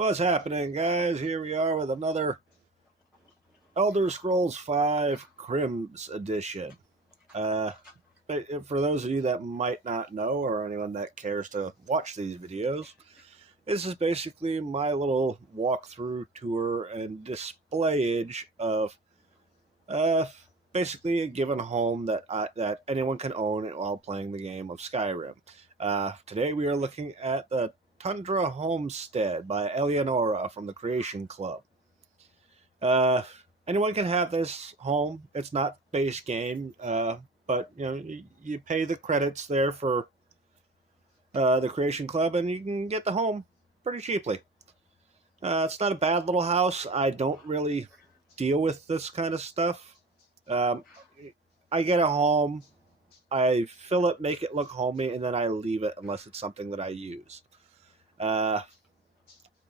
What's happening, guys? Here we are with another Elder Scrolls V Crim's edition. But for those of you that might not know, or anyone that cares to watch these videos, this is basically my little walkthrough tour and displayage of basically a given home that anyone can own while playing the game of Skyrim. Today we are looking at the Tundra Homestead by Eleonora from the Creation Club. Anyone can have this home. It's not base game, but you pay the credits there for the Creation Club, and you can get the home pretty cheaply. It's not a bad little house. I don't really deal with this kind of stuff. I get a home, I fill it, make it look homey, and then I leave it unless it's something that I use.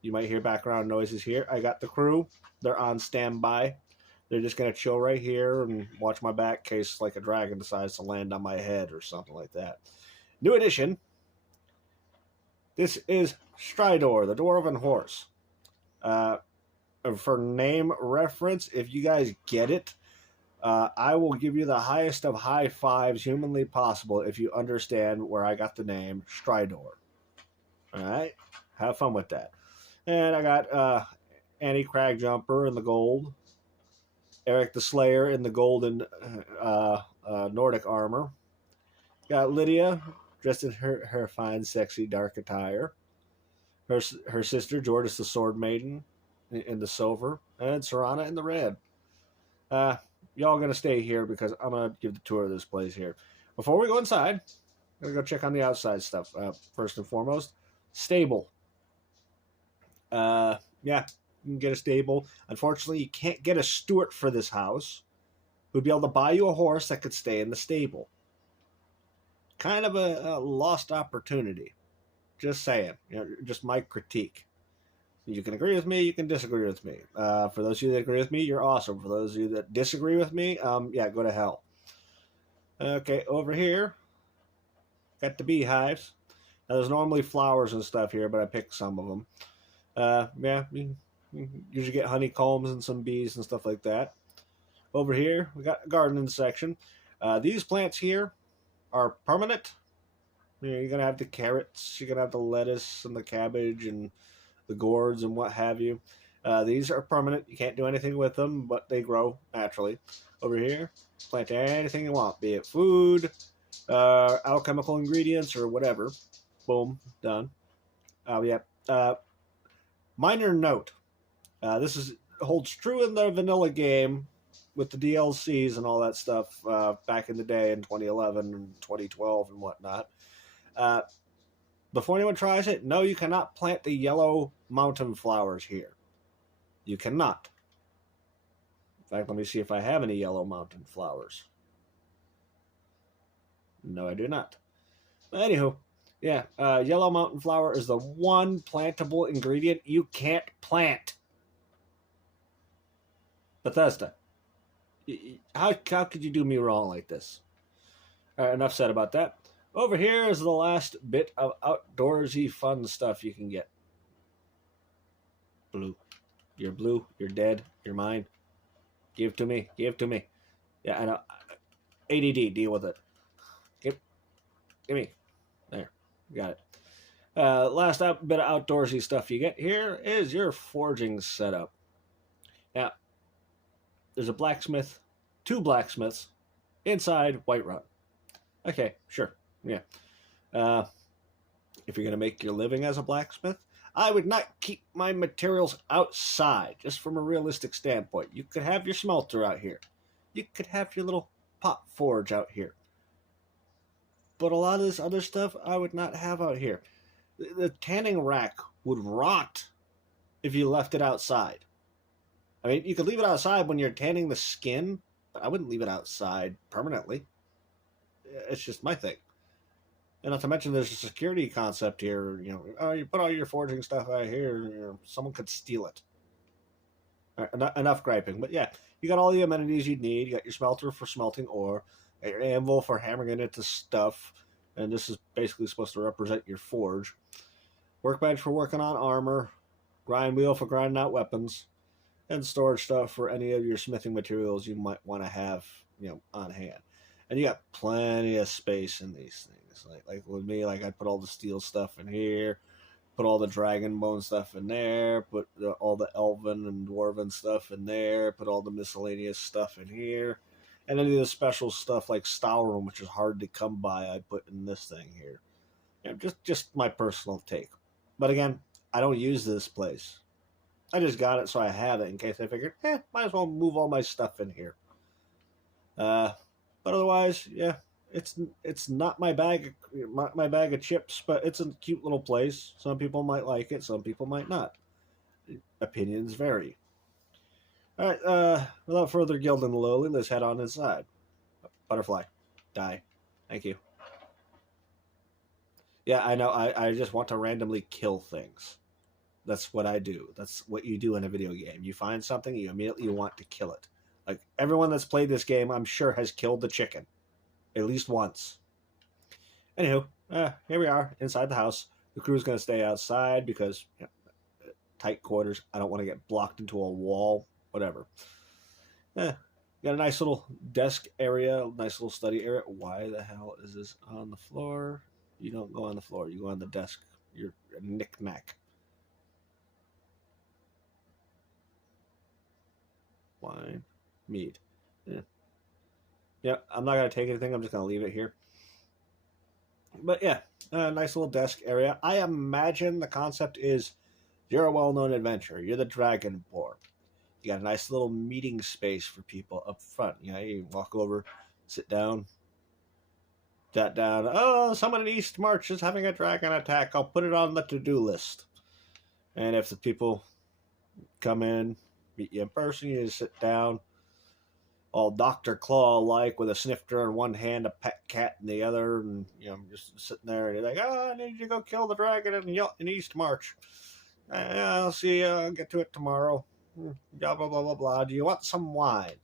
You might hear background noises here. I got the crew. They're on standby. They're just going to chill right here and watch my back in case like a dragon decides to land on my head or something like that. New addition. This is Stridor, the Dwarven Horse. For name reference, if you guys get it, I will give you the highest of high fives humanly possible if you understand where I got the name Stridor. Alright? Have fun with that. And I got Annie Cragjumper in the gold. Eric the Slayer in the golden Nordic armor. Got Lydia dressed in her fine, sexy, dark attire. Her sister, Jordis the Sword Maiden, in the silver. And Serana in the red. Y'all going to stay here because I'm going to give the tour of this place here. Before we go inside, I'm going to go check on the outside stuff. First and foremost, stable. Yeah, you can get a stable. Unfortunately, you can't get a steward for this house who'd be able to buy you a horse that could stay in the stable. Kind of a lost opportunity. Just saying. Just my critique. You can agree with me, you can disagree with me. For those of you that agree with me, you're awesome. For those of you that disagree with me, yeah, go to hell. Okay, over here, got the beehives. Now, there's normally flowers and stuff here, but I picked some of them. Yeah, you usually get honeycombs and some bees and stuff like that. Over here, we got a gardening section. These plants here are permanent. You're going to have the carrots, you're going to have the lettuce and the cabbage and the gourds and what have you. These are permanent. You can't do anything with them, but they grow naturally. Over here, plant anything you want, be it food, alchemical ingredients, or whatever. Boom, done. Oh, yeah. Minor note. This holds true in the vanilla game with the DLCs and all that stuff back in the day in 2011 and 2012 and whatnot. Before anyone tries it, no, you cannot plant the yellow mountain flowers here. You cannot. In fact, let me see if I have any yellow mountain flowers. No, I do not. But anywho, yeah, yellow mountain flower is the one plantable ingredient you can't plant. Bethesda. How could you do me wrong like this? All right, enough said about that. Over here is the last bit of outdoorsy fun stuff you can get. Blue. You're blue. You're dead. You're mine. Give to me. Give to me. Yeah, I know. ADD. Deal with it. Give me. There. Got it. Last bit of outdoorsy stuff you get here is your forging setup. Now, there's a blacksmith, 2 blacksmiths, inside Whiterun. Okay, sure. Yeah. If you're going to make your living as a blacksmith, I would not keep my materials outside, just from a realistic standpoint. You could have your smelter out here. You could have your little pot forge out here. But a lot of this other stuff I would not have out here. The tanning rack would rot if you left it outside. I mean, you could leave it outside when you're tanning the skin, but I wouldn't leave it outside permanently. It's just my thing. And not to mention there's a security concept here. You put all your forging stuff out here, someone could steal it. All right, enough griping. But yeah, you got all the amenities you need. You got your smelter for smelting ore, your anvil for hammering it into stuff, and this is basically supposed to represent your forge. Workbench for working on armor, grind wheel for grinding out weapons, and storage stuff for any of your smithing materials you might want to have, on hand. And you got plenty of space in these things. Like with me, like I put all the steel stuff in here, put all the dragon bone stuff in there, put all the elven and dwarven stuff in there, put all the miscellaneous stuff in here, and any of the special stuff like style room, which is hard to come by, I put in this thing here. Just my personal take. But again, I don't use this place. I just got it so I have it in case I figured, might as well move all my stuff in here. But otherwise, yeah, it's not my bag of chips, but it's a cute little place. Some people might like it, some people might not. Opinions vary. All right, without further gilding the lowly, let's head on inside. Butterfly, die. Thank you. Yeah, I know. I just want to randomly kill things. That's what I do. That's what you do in a video game. You find something, you immediately want to kill it. Like, everyone that's played this game, I'm sure, has killed the chicken. At least once. Anywho, here we are, inside the house. The crew's going to stay outside because, tight quarters. I don't want to get blocked into a wall. Whatever. Got a nice little desk area, nice little study area. Why the hell is this on the floor? You don't go on the floor. You go on the desk. You're a knick-knack. Wine, meat. Yeah, I'm not going to take anything. I'm just going to leave it here. But yeah, nice little desk area. I imagine the concept is you're a well-known adventurer. You're the Dragonborn. You got a nice little meeting space for people up front. You walk over, sit down, jot down, oh, someone in East March is having a dragon attack. I'll put it on the to-do list. And if the people come in, meet you in person, you just sit down, all Dr. Claw-like, with a snifter in one hand, a pet cat in the other, and, just sitting there, and you're like, I need you to go kill the dragon in East March. I'll see you, I'll get to it tomorrow. Blah, blah, blah, blah, blah. Do you want some wine?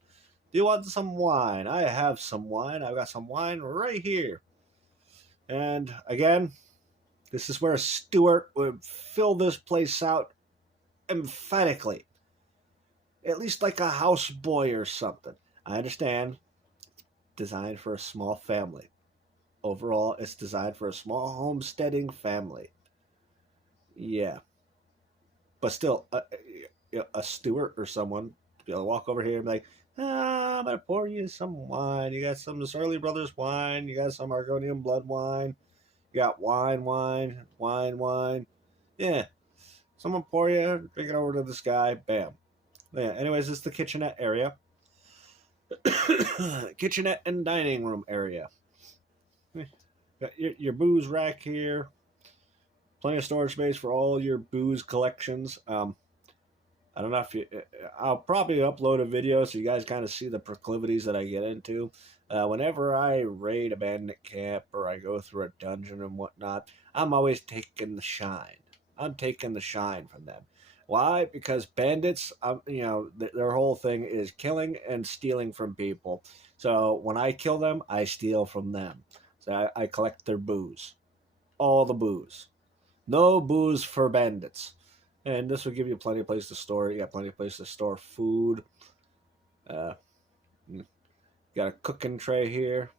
Do you want some wine? I have some wine. I've got some wine right here. And again, this is where Stuart would fill this place out emphatically. At least like a houseboy or something. I understand. Designed for a small family. Overall, it's designed for a small homesteading family. Yeah. But still, a Stuart or someone to be able to walk over here and be like, I'm going to pour you some wine. You got some Surly Brothers wine. You got some Argonian blood wine. You got wine. Yeah. Someone pour you, drink it over to this guy. Bam. Yeah, anyways, this is the kitchenette area. Kitchenette and dining room area. Got your booze rack here. Plenty of storage space for all your booze collections. I don't know if I'll probably upload a video so you guys kind of see the proclivities that I get into. Whenever I raid a bandit camp or I go through a dungeon and whatnot, I'm always taking the shine. I'm taking the shine from them. Why? Because bandits, their whole thing is killing and stealing from people. So when I kill them, I steal from them. So I collect their booze. All the booze. No booze for bandits. And this will give you plenty of place to store it. You got plenty of place to store food. Got a cooking tray here.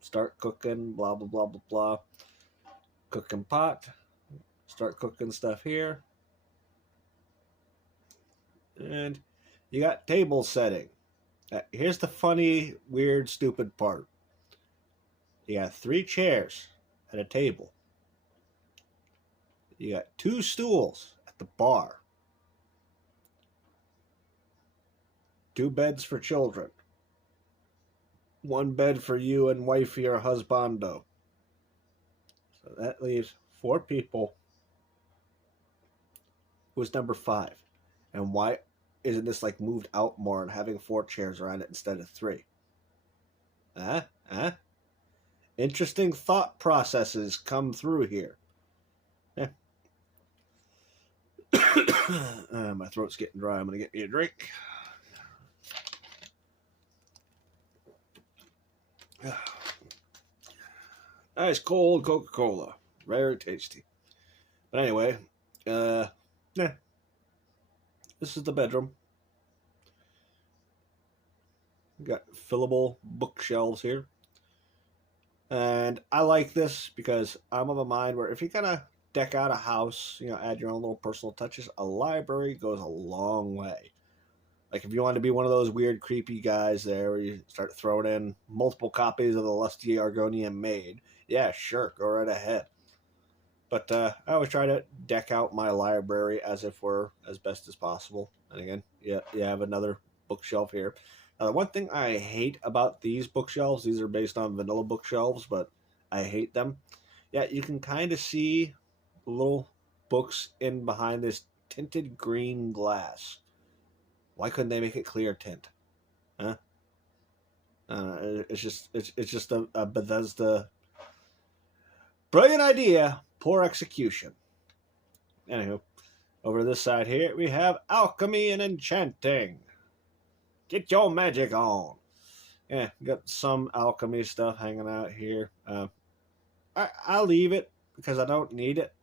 Start cooking, blah, blah, blah, blah, blah. Cooking pot. Start cooking stuff here. And you got table setting. Here's the funny, weird, stupid part. You got 3 chairs at a table. You got 2 stools at the bar. 2 beds for children. 1 bed for you and wifey or husbando. So that leaves 4 people. Who's number 5? And why isn't this like moved out more and having 4 chairs around it instead of 3? Interesting thought processes come through here. My throat's getting dry. I'm going to get me a drink. Nice cold Coca-Cola. Very tasty. But anyway, this is the bedroom. We got fillable bookshelves here. And I like this because I'm of a mind where if you kind of deck out a house, add your own little personal touches, a library goes a long way. Like if you want to be one of those weird, creepy guys there where you start throwing in multiple copies of the Lusty Argonian Maid, yeah, sure, go right ahead. But I always try to deck out my library as if we're as best as possible. And again, you have another bookshelf here. Now, the one thing I hate about these bookshelves, these are based on vanilla bookshelves, but I hate them. Yeah, you can kind of see little books in behind this tinted green glass. Why couldn't they make it clear tint? Huh? It's just a Bethesda brilliant idea, poor execution. Anywho, over this side here we have alchemy and enchanting. Get your magic on. Yeah, got some alchemy stuff hanging out here. I'll leave it because I don't need it.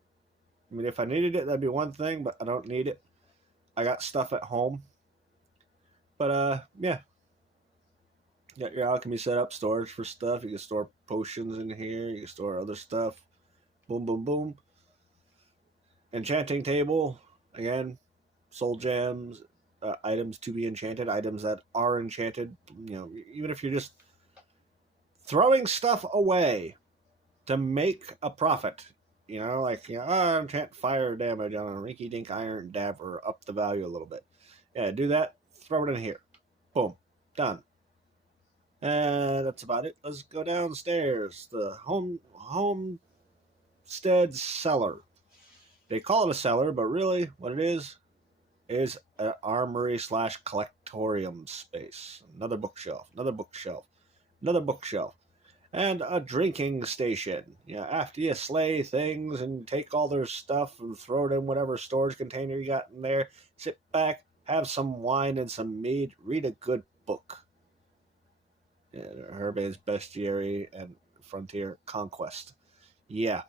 I mean, if I needed it, that'd be one thing, but I don't need it. I got stuff at home. But, yeah. Got your alchemy set up, storage for stuff. You can store potions in here. You can store other stuff. Boom, boom, boom. Enchanting table. Again, soul gems. Items to be enchanted, items that are enchanted, even if you're just throwing stuff away to make a profit, enchant fire damage on a rinky dink iron dabber, up the value a little bit. Yeah, do that, throw it in here. Boom, done. And that's about it. Let's go downstairs. The homestead cellar. They call it a cellar, but really what it is an armory / collectorium space. Another bookshelf, another bookshelf, another bookshelf, and a drinking station. After you slay things and take all their stuff and throw it in whatever storage container you got in there, sit back, have some wine and some mead, read a good book. Herbain's Bestiary and Frontier Conquest. Yeah.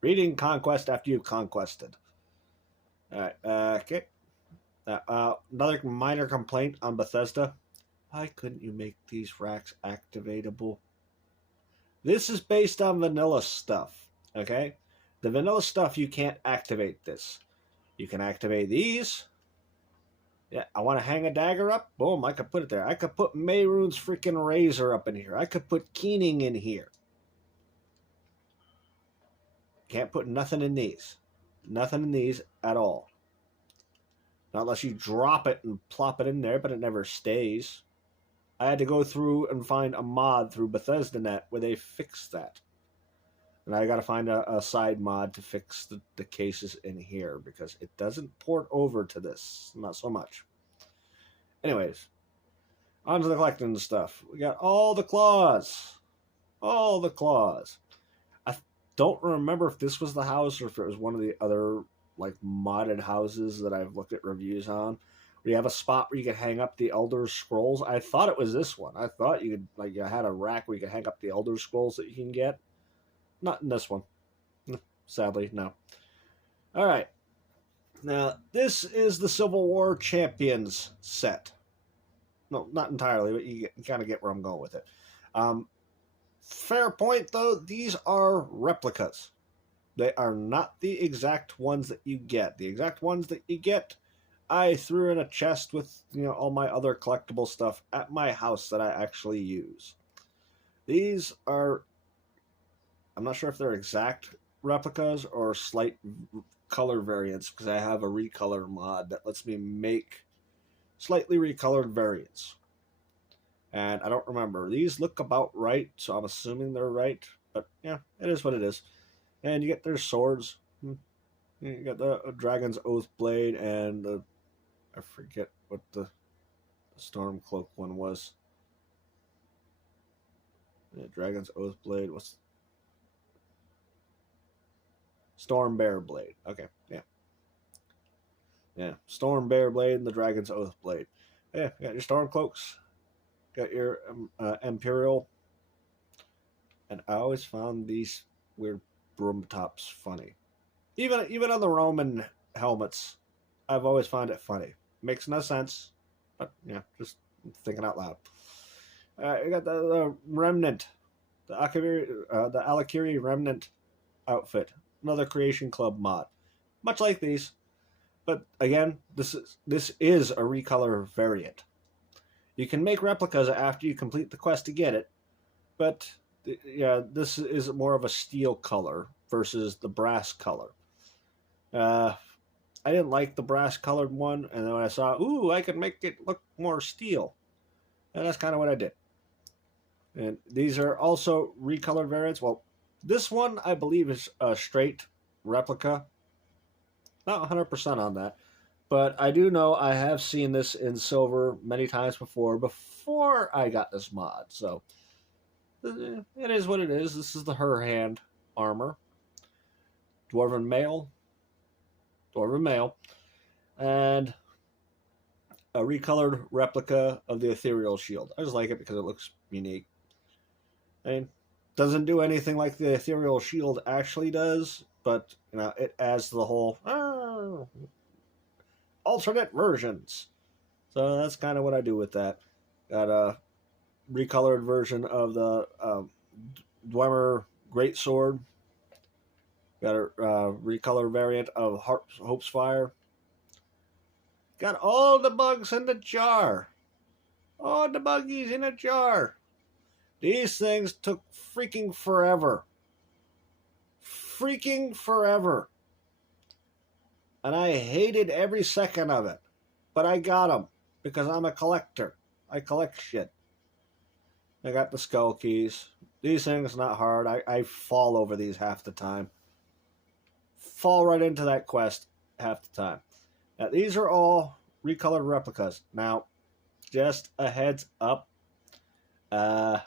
Reading Conquest after you've conquested. Alright, okay. Another minor complaint on Bethesda. Why couldn't you make these racks activatable? This is based on vanilla stuff, okay? The vanilla stuff, you can't activate this. You can activate these. Yeah, I want to hang a dagger up. Boom, I could put it there. I could put Mehrunes' freaking razor up in here. I could put Keening in here. Can't put nothing in these. Nothing in these at all. Not unless you drop it and plop it in there, but it never stays. I had to go through and find a mod through BethesdaNet where they fixed that. And I got to find a side mod to fix the cases in here because it doesn't port over to this. Not so much. Anyways, on to the collecting stuff. We got all the claws. All the claws. I don't remember if this was the house or if it was one of the other modded houses that I've looked at reviews on. Where you have a spot where you could hang up the Elder Scrolls. I thought it was this one. I thought you could you had a rack where you could hang up the Elder Scrolls that you can get. Not in this one. Sadly, no. Alright. Now, this is the Civil War Champions set. No, not entirely, but you kind of get where I'm going with it. Fair point, though. These are replicas. They are not the exact ones that you get. The exact ones that you get, I threw in a chest with all my other collectible stuff at my house that I actually use. These are, I'm not sure if they're exact replicas or slight color variants because I have a recolor mod that lets me make slightly recolored variants. And I don't remember. These look about right, so I'm assuming they're right. But yeah, it is what it is. And you get their swords. You got the Dragon's Oath Blade and the, I forget what the Stormcloak one was. Yeah, Dragon's Oath Blade. What's Storm Bear Blade? Okay, yeah. Yeah, Storm Bear Blade and the Dragon's Oath Blade. Yeah, you got your Stormcloaks. Got your Imperial. And I always found these weird broom tops funny. Even on the Roman helmets, I've always found it funny. Makes no sense, but yeah, just thinking out loud. You got the Remnant, the Alakiri Remnant outfit, another Creation Club mod, much like these, but again, this is a recolor variant. You can make replicas after you complete the quest to get it, but yeah, this is more of a steel color versus the brass color. I didn't like the brass colored one, and then when I saw, ooh, I could make it look more steel, and that's kind of what I did. And these are also recolored variants. Well, this one I believe is a straight replica. Not 100% on that, but I do know I have seen this in silver many times before I got this mod. So it is what it is. This is the her hand armor. Dwarven male, and a recolored replica of the ethereal shield. I just like it because it looks unique. I mean, doesn't do anything like the ethereal shield actually does, but you know, it adds to the whole alternate versions. So that's kind of what I do with that. Got a recolored version of the Dwemer Greatsword. Got a recolored variant of Hope's Fire. Got all the bugs in the jar. All the buggies in a jar. These things took freaking forever. Freaking forever. And I hated every second of it. But I got them because I'm a collector. I collect shit. I got the skull keys. These things not hard. I fall over these half the time. Fall right into that quest half the time. Now, these are all recolored replicas. Now, just a heads up. I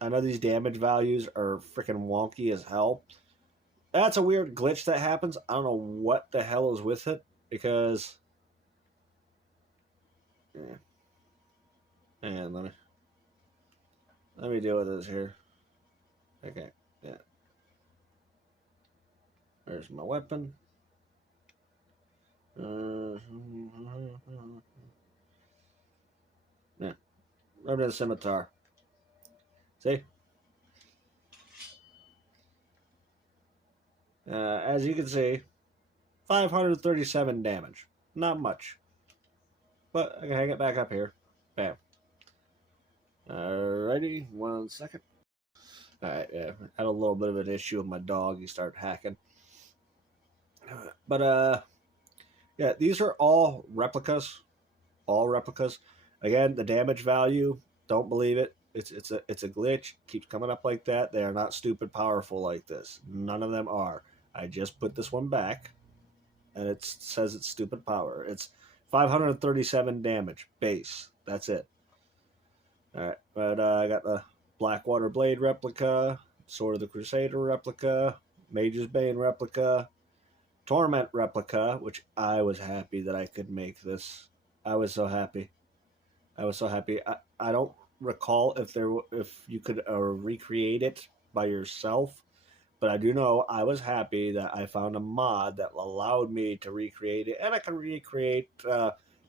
know these damage values are freaking wonky as hell. That's a weird glitch that happens. I don't know what the hell is with it, because... Yeah. And let me deal with this here. Okay, yeah. There's my weapon. Yeah. Remember the scimitar. See? As you can see, 537 damage. Not much. But I can hang it back up here. Bam. Alrighty, 1 second. Alright, yeah. Had a little bit of an issue with my dog. He started hacking. But, yeah, these are all replicas. All replicas. Again, the damage value, don't believe it. It's a glitch. Keeps coming up like that. They are not stupid powerful like this. None of them are. I just put this one back, and it says it's stupid power. It's 537 damage base. That's it. All right, but I got the Blackwater Blade replica, Sword of the Crusader replica, Mage's Bane replica, Torment replica, which I was happy that I could make this. I was so happy. I don't recall if you could recreate it by yourself, but I do know I was happy that I found a mod that allowed me to recreate it, and I can recreate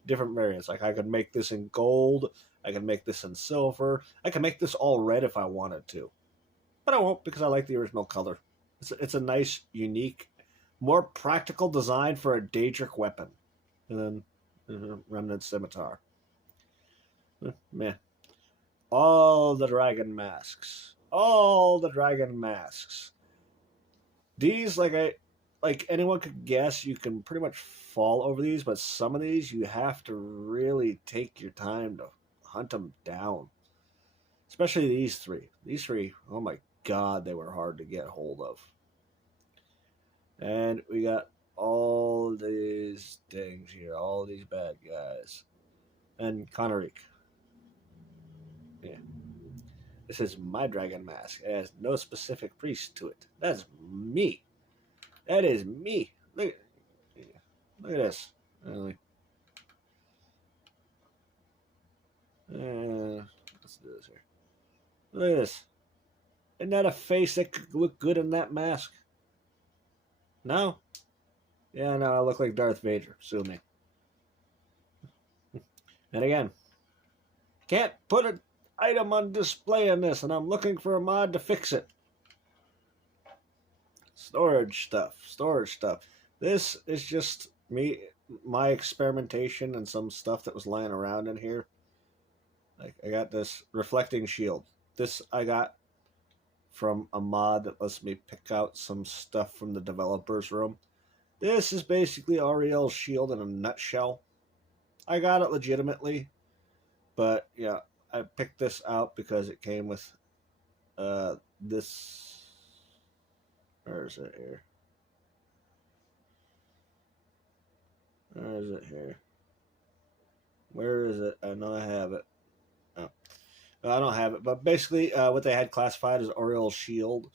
different variants. Like I could make this in gold, I can make this in silver, I can make this all red if I wanted to, but I won't because I like the original color. It's a nice, unique, more practical design for a Daedric weapon, and then Remnant Scimitar. Man. All the dragon masks. These, like anyone could guess, you can pretty much fall over these, but some of these you have to really take your time to hunt them down. Especially these three. These three, oh my god, they were hard to get hold of. And we got all these things here, all these bad guys. And Conoric. Yeah. This is my dragon mask. It has no specific priest to it. That's me. That is me. Look at this. Let's do this here. Look at this. Isn't that a face that could look good in that mask? No? Yeah, no, I look like Darth Vader. Sue me. And again, can't put an item on display in this, and I'm looking for a mod to fix it. Storage stuff. This is just my experimentation and some stuff that was lying around in here. Like, I got this reflecting shield. This I got from a mod that lets me pick out some stuff from the developer's room. This is basically Ariel's shield in a nutshell. I got it legitimately, but yeah, I picked this out because it came with this. Where is it here? Where is it here? Where is it? I know I have it. Oh. I don't have it, but basically what they had classified as Oriel's shield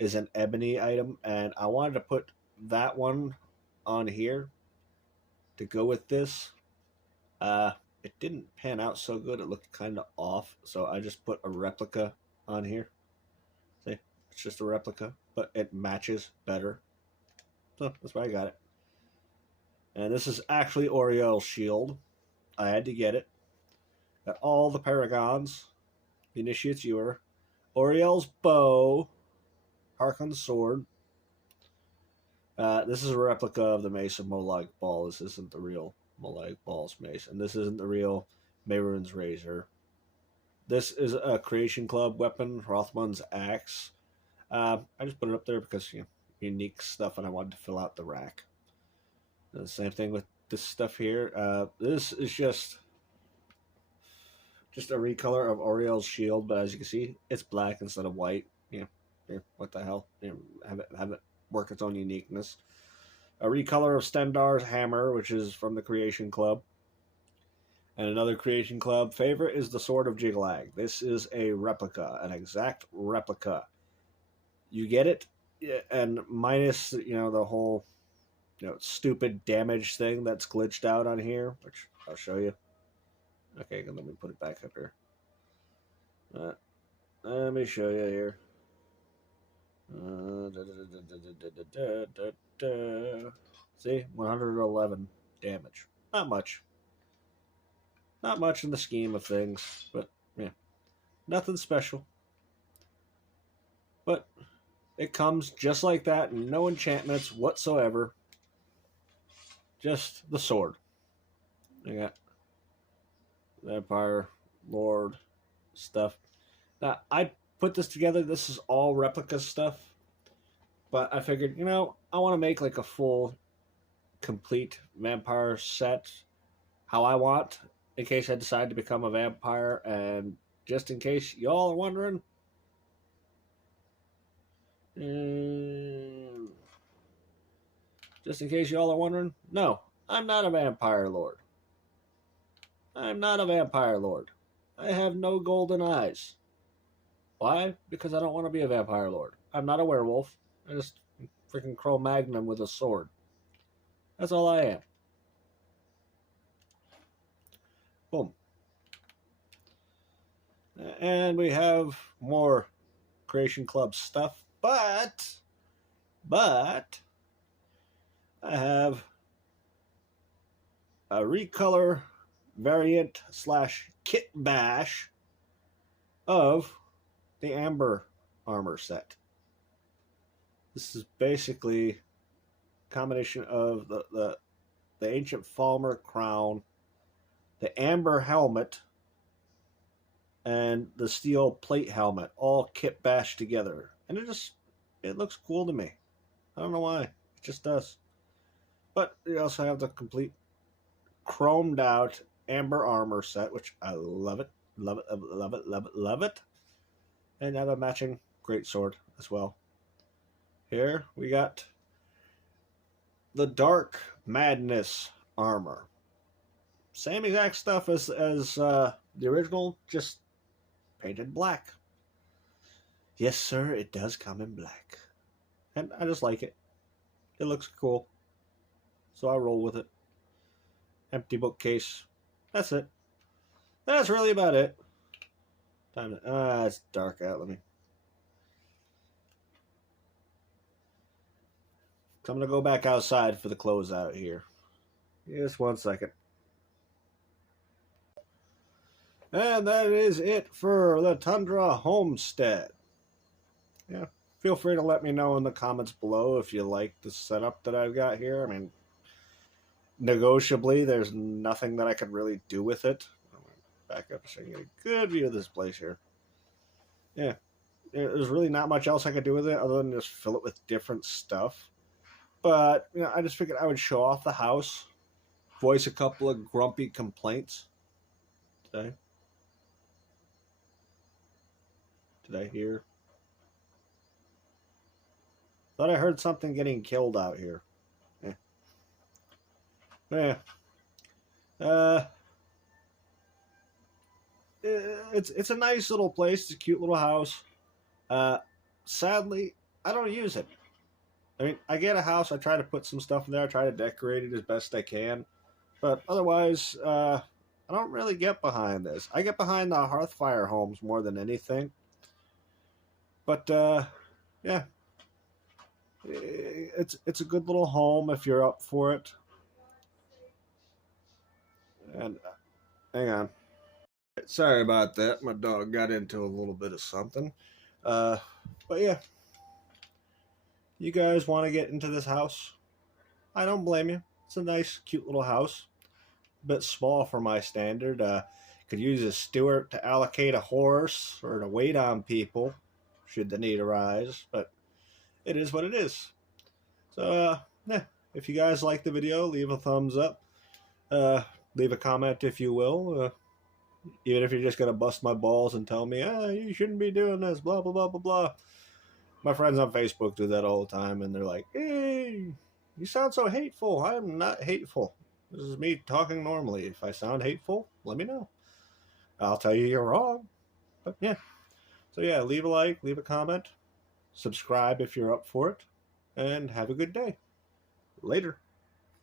is an ebony item, and I wanted to put that one on here to go with this. It didn't pan out so good. It looked kind of off, so I just put a replica on here. See, it's just a replica, but it matches better. So that's why I got it. And this is actually Oriel's shield. I had to get it. Got all the paragons. The Initiate's Ewer. Oriel's bow. Harkon's sword. This is a replica of the Mace of Molag Bal. This isn't the real Molag Bal's mace. And this isn't the real Mehrunes razor. This is a Creation Club weapon. Rothman's axe. I just put it up there because, you know, unique stuff, and I wanted to fill out the rack. And the same thing with this stuff here. This is just a recolor of Oriel's shield, but as you can see, it's black instead of white. You know, what the hell? You know, have it work its own uniqueness. A recolor of Stendarr's hammer, which is from the Creation Club. And another Creation Club favorite is the Sword of Jiglag. This is a replica, an exact replica. You get it, and minus, you know, the whole, you know, stupid damage thing that's glitched out on here, which I'll show you. Okay, let me put it back up here. Let me show you here. See, 111 damage. Not much. Not much in the scheme of things, but yeah, nothing special. But it comes just like that, no enchantments whatsoever. Just the sword. I got Vampire Lord stuff. Now, I put this together. This is all replica stuff. But I figured, you know, I want to make like a full, complete vampire set how I want, in case I decide to become a vampire. And just in case y'all are wondering, no, I'm not a vampire lord. I'm not a vampire lord. I have no golden eyes. Why? Because I don't want to be a vampire lord. I'm not a werewolf. I just freaking Cro-Magnon with a sword. That's all I am. Boom. And we have more Creation Club stuff, but I have a recolor variant / kit bash of the Amber armor set. This is basically a combination of the ancient Falmer crown, the amber helmet, and the steel plate helmet, all kit bashed together. And it looks cool to me. I don't know why. It just does. But you also have the complete chromed out amber armor set, which I love it. Love it, love it, love it, love it. And I have a matching greatsword as well. Here we got the Dark Madness armor. Same exact stuff as the original, just painted black. Yes, sir, it does come in black. And I just like it. It looks cool. So I roll with it. Empty bookcase. That's it. That's really about it. Time to, it's dark out. Let me. I'm going to go back outside for the closeout here. Just 1 second. And that is it for the Tundra Homestead. Yeah, feel free to let me know in the comments below if you like the setup that I've got here. I mean, negotiably, there's nothing that I could really do with it. Back up so you get a good view of this place here. Yeah, there's really not much else I could do with it other than just fill it with different stuff. But, you know, I just figured I would show off the house, voice a couple of grumpy complaints today. Did I hear? Thought I heard something getting killed out here. Yeah. Yeah. Uh, it's a nice little place. It's a cute little house. Sadly, I don't use it. I mean, I get a house. I try to put some stuff in there. I try to decorate it as best I can. But otherwise, I don't really get behind this. I get behind the Hearthfire homes more than anything. But yeah, it's a good little home if you're up for it. And hang on, sorry about that. My dog got into a little bit of something. But yeah, you guys want to get into this house? I don't blame you. It's a nice, cute little house. A bit small for my standard. Could use a steward to allocate a horse or to wait on people should the need arise, but it is what it is. So, yeah, if you guys like the video, leave a thumbs up. Leave a comment if you will. Even if you're just going to bust my balls and tell me, you shouldn't be doing this, blah, blah, blah, blah, blah. My friends on Facebook do that all the time, and they're like, hey, you sound so hateful. I'm not hateful. This is me talking normally. If I sound hateful, let me know. I'll tell you you're wrong. But yeah. So yeah, leave a like, leave a comment, subscribe if you're up for it, and have a good day. Later.